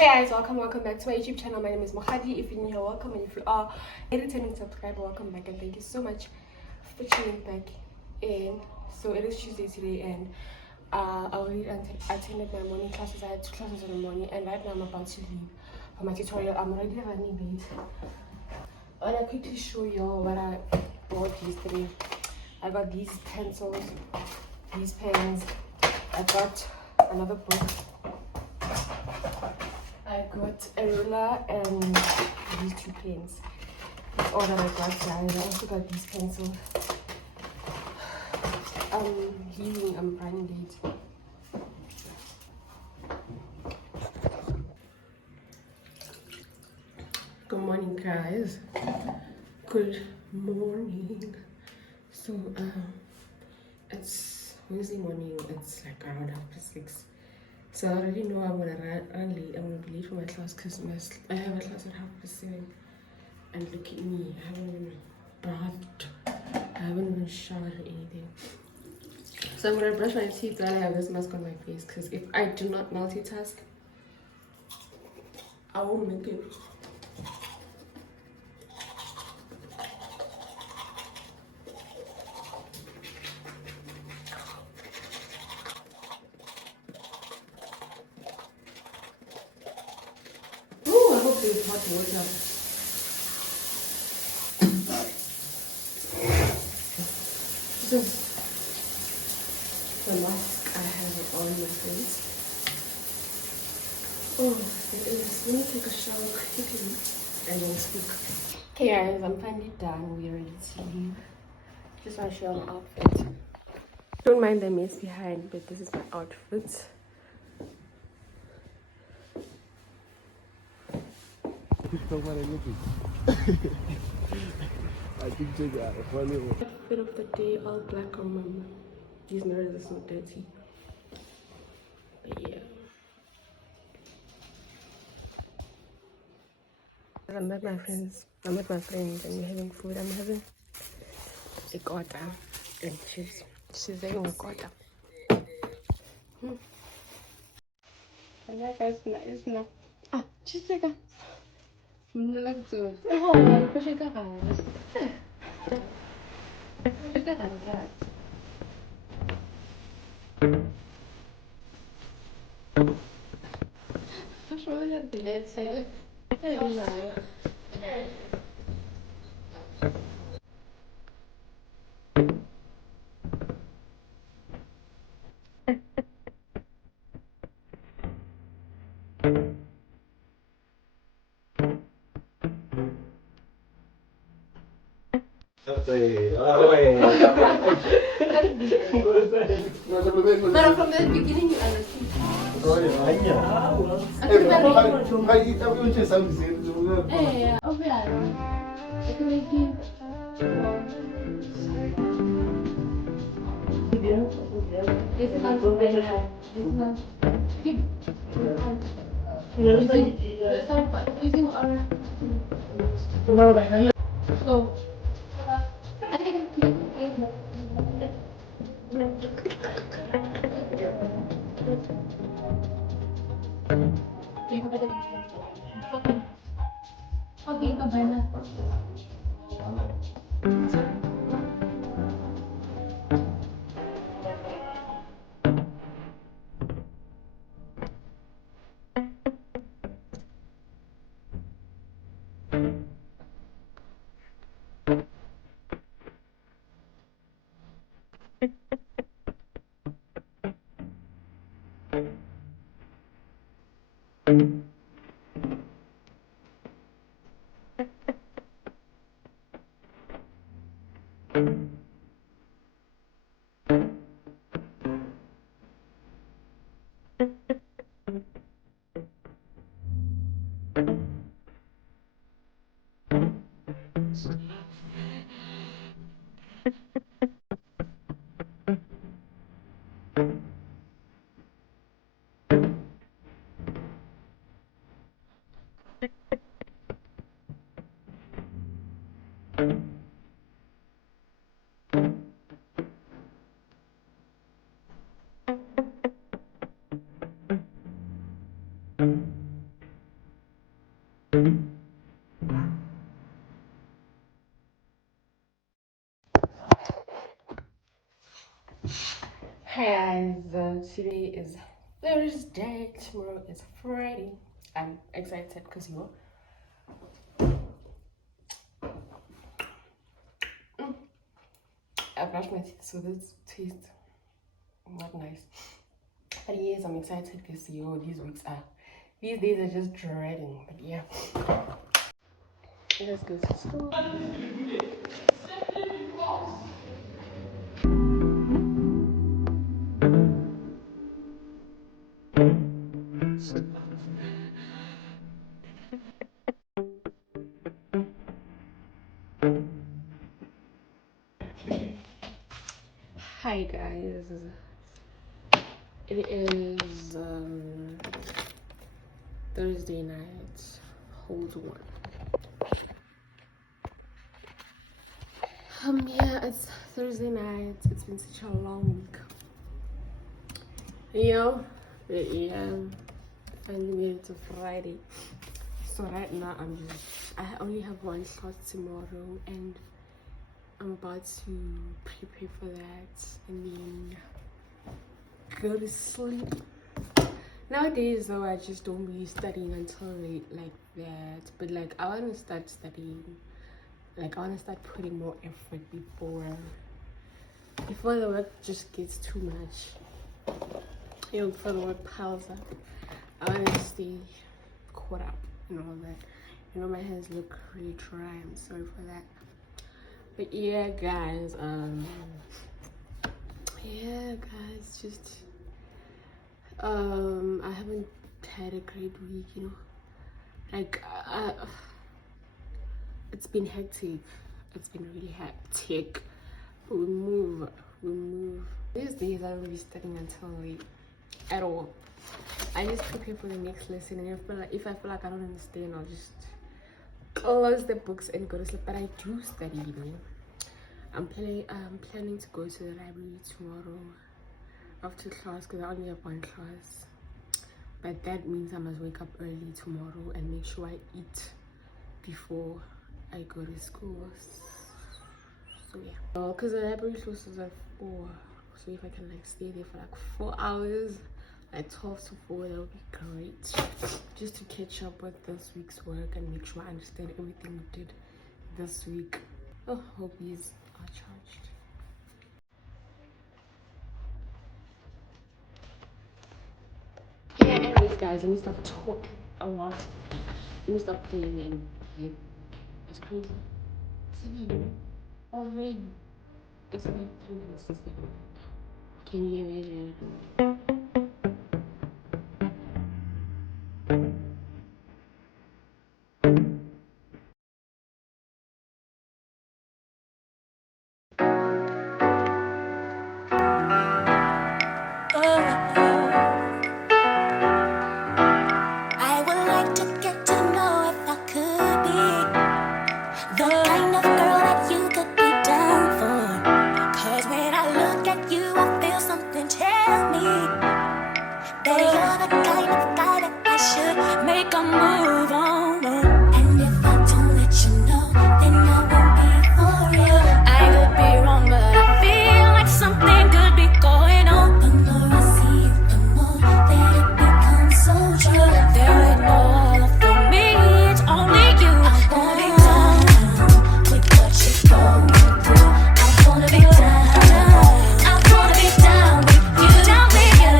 Hey guys, welcome back to my YouTube channel. My name is Mokgadi. If you're new here, welcome, and if you are a returning subscriber, welcome back, and thank you so much for tuning back in. So it is Tuesday today, and I already attended my morning classes. I had 2 classes in the morning, and right now I'm about to leave for my tutorial. I'm already running late. I want to quickly show you what I bought yesterday. I got these pencils, these pens. I got another book. I got a ruler and these 2 pens. That's all that I got, guys. I also got these pencils. I'm running late. Good morning, guys. Good morning. So it's Wednesday morning. It's like around 6:30. So I already know I'm gonna run late. I'm gonna be late for my class because I have a class at 7:30. And look at me, I haven't even bathed. I haven't even showered or anything. So I'm gonna brush my teeth while I have this mask on my face, because if I do not multitask, I won't make it. Oh, I hope there's hot water. This is the mask I have on my face. Oh, it is. Let me take a shower quickly and then speak. Okay guys, I'm finally done. We're ready to leave. Just want to show my outfit. Don't mind the mess behind, but this is my outfit. Outfit of the day, all black on my mom. These mirrors are so dirty. But yeah. I'm with my friends. I'm with my friends and we're having food. I'm having a quarter and she's having a quarter. Ah, she's like a But from the beginning you understood. Hi guys, today is Thursday, tomorrow is Friday. I'm excited because I brushed my teeth, so this tastes not nice. But yes, I'm excited because these days are just dreading. But yeah, let's go to school. Hi guys, it is Thursday night. Hold on. Yeah, it's Thursday night. It's been such a long week, but yeah, finally made it to Friday. So right now I only have one class tomorrow, and I'm about to prepare for that and then go to sleep. Nowadays though, I just don't really studying until late like that, but like I want to start studying, like I want to start putting more effort before the work just gets too much, before the work piles up. I want to stay caught up and all that. My hands look really dry, I'm sorry for that. But yeah guys, just I haven't had a great week, like it's been hectic. It's been really hectic. We move. These days I don't really studying until late at all. I just prepare for the next lesson, and if I feel like I don't understand, I'll just close the books and go to sleep. But I do study, I'm planning to go to the library tomorrow after class because I only have one class. But that means I must wake up early tomorrow and make sure I eat before I go to school. So yeah, because the library closes at 4, so if I can stay there for 4 hours, 12 to 4, that would be great, just to catch up with this week's work and make sure I understand everything we did this week. Hope these are charged. Yeah, anyways guys, let me stop talking a lot. Let me stop playing and it's crazy. Already. It's my friends. Can you imagine? I would like to get to know if I could be the kind of girl that you could be down for. 'Cause when I look at you, I feel something tell me that you're the kind of guy that I should make a move on. And if I don't let you know, then I won't be for real. I could be wrong, but I feel like something could be going on. The more I see you, the more that it becomes so true. There ain't no other for me, it's only you. I wanna be down with what you're going through. I wanna be down. I wanna be down with you. Down with you.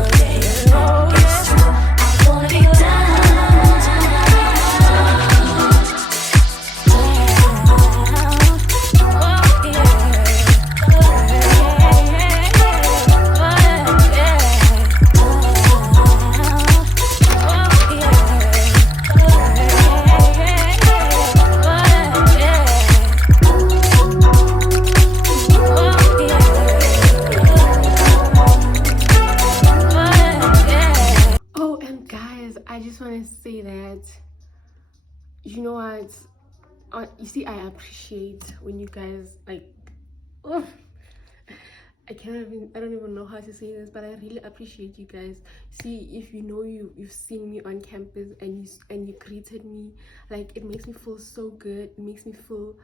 Okay, it's true. I wanna be down. just want to say that, you know what, you see, I appreciate when you guys like, oh, I don't even know how to say this, but I really appreciate you guys. See, if you know, you've seen me on campus and you greeted me, like, it makes me feel so good. It makes me feel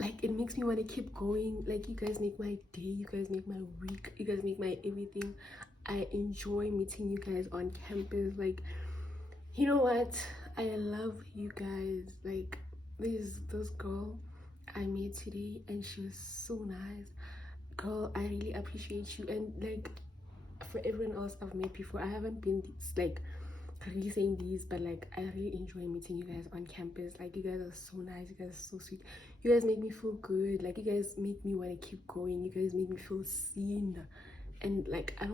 like, it makes me want to keep going. Like, you guys make my day, you guys make my week, you guys make my everything. I enjoy meeting you guys on campus. Like, you know what, I love you guys. Like, there's this girl I met today and she was so nice. Girl, I really appreciate you. And like, for everyone else I've met before, I haven't been like really saying these, but like, I really enjoy meeting you guys on campus. Like, you guys are so nice, you guys are so sweet, you guys make me feel good. Like, you guys make me want to keep going, you guys make me feel seen. And like, I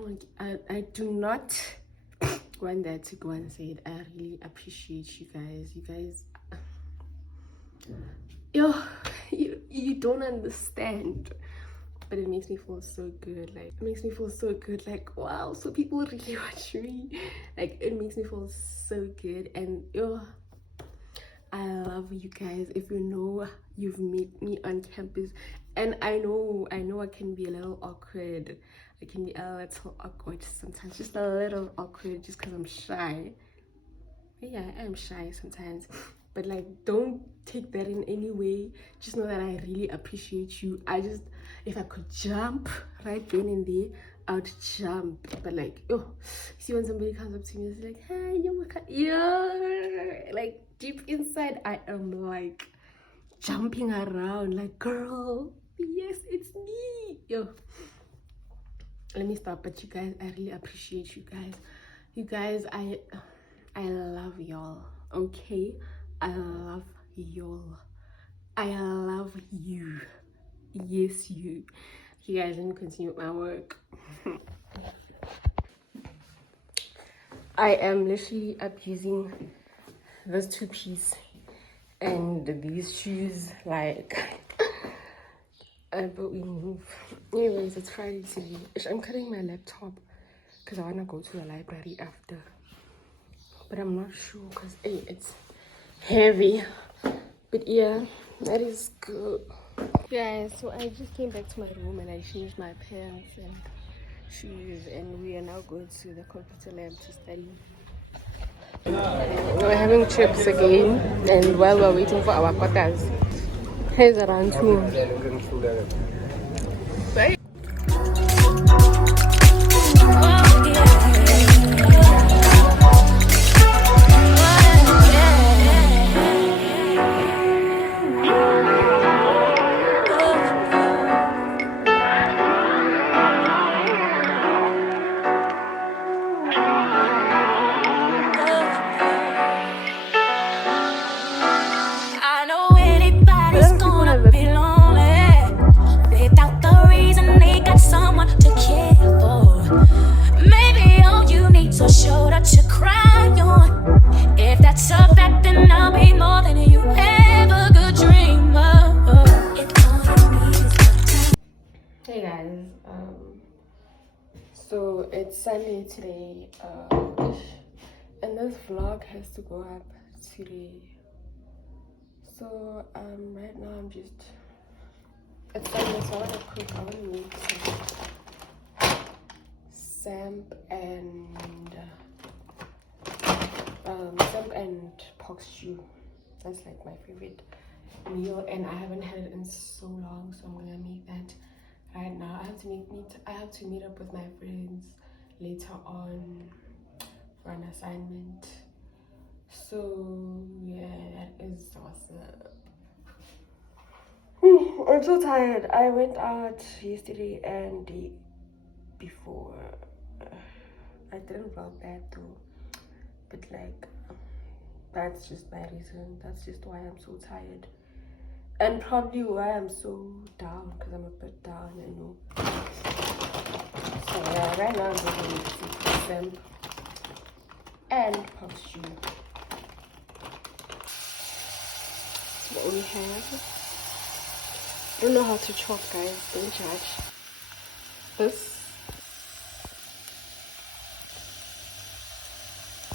do not want that to go unsaid. I really appreciate you guys. Yo, you don't understand, but it makes me feel so good. Like, it makes me feel so good. Like, wow, so people really watch me. Like, it makes me feel so good. And yo, I love you guys. If you know, you've met me on campus, and I know I can be a little awkward. I can be a little awkward sometimes, just a little awkward, just because I'm shy. Yeah, I am shy sometimes, but like, don't take that in any way. Just know that I really appreciate you. If I could jump right then and there, I would jump. But like, oh, see, when somebody comes up to me and is like, hey, yeah, like, deep inside I am like jumping around, like, girl, yes, it's me. Yo, let me stop. But you guys, I really appreciate you guys. You guys, I love y'all. Okay, I love y'all. I love you. Yes, you. You guys, let me continue with my work. I am literally abusing this two-piece and these shoes, like, but we move. Anyways, it's Friday today. I'm cutting my laptop because I want to go to the library after, but I'm not sure because it's heavy. But yeah, that is good. Guys, so I just came back to my room and I changed my pants and shoes, and we are now going to the computer lab to study. We're having chips again, and while we're waiting for our quarters, here's around 2. Right? I know anybody's gonna be lonely without the reason they got someone to care for. Maybe all you need's a shoulder to cry on. If that's a fact, then I'll be more than you ever could dream of. If all you need is the time. Hey guys, so it's Sunday today, and this vlog has to go up today. So right now I'm just, it's Sunday, so I want to cook. I want to make samp and pork stew. That's like my favorite meal, and I haven't had it in so long, so I'm gonna make that right now. I have to meet up with my friends later on for an assignment. So yeah, that is awesome. I'm so tired. I went out yesterday and the day before. I didn't vlog that though, but like, that's just my reason. That's just why I'm so tired, and probably why I'm so down, because I'm a bit down, I know. So yeah, right now I'm going to make them and pork stew. What we have, I don't know how to chop, guys, don't judge. This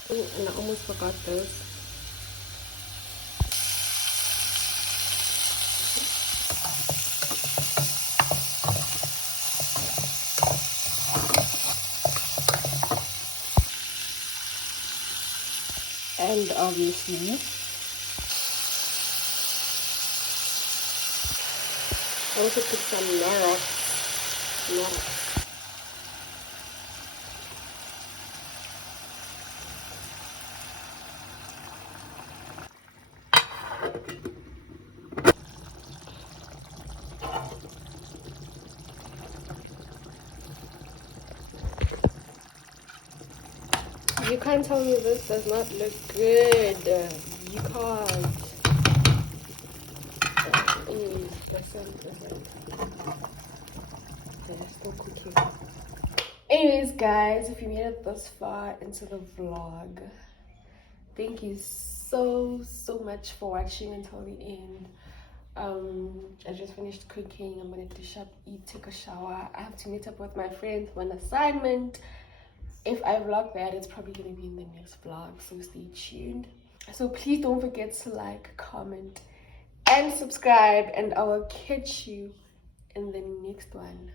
And I almost forgot this. And obviously, I also put some Nora. You can't tell me this does not look good. You can't. Anyways, the sun isn't. They're still cooking. Anyways, guys, if you made it this far into the vlog, thank you so much for watching until the end. I just finished cooking. I'm gonna dish up, eat, take a shower. I have to meet up with my friends for an assignment. If I vlog that, it's probably gonna be in the next vlog, so stay tuned. So please don't forget to like, comment, and subscribe, and I will catch you in the next one.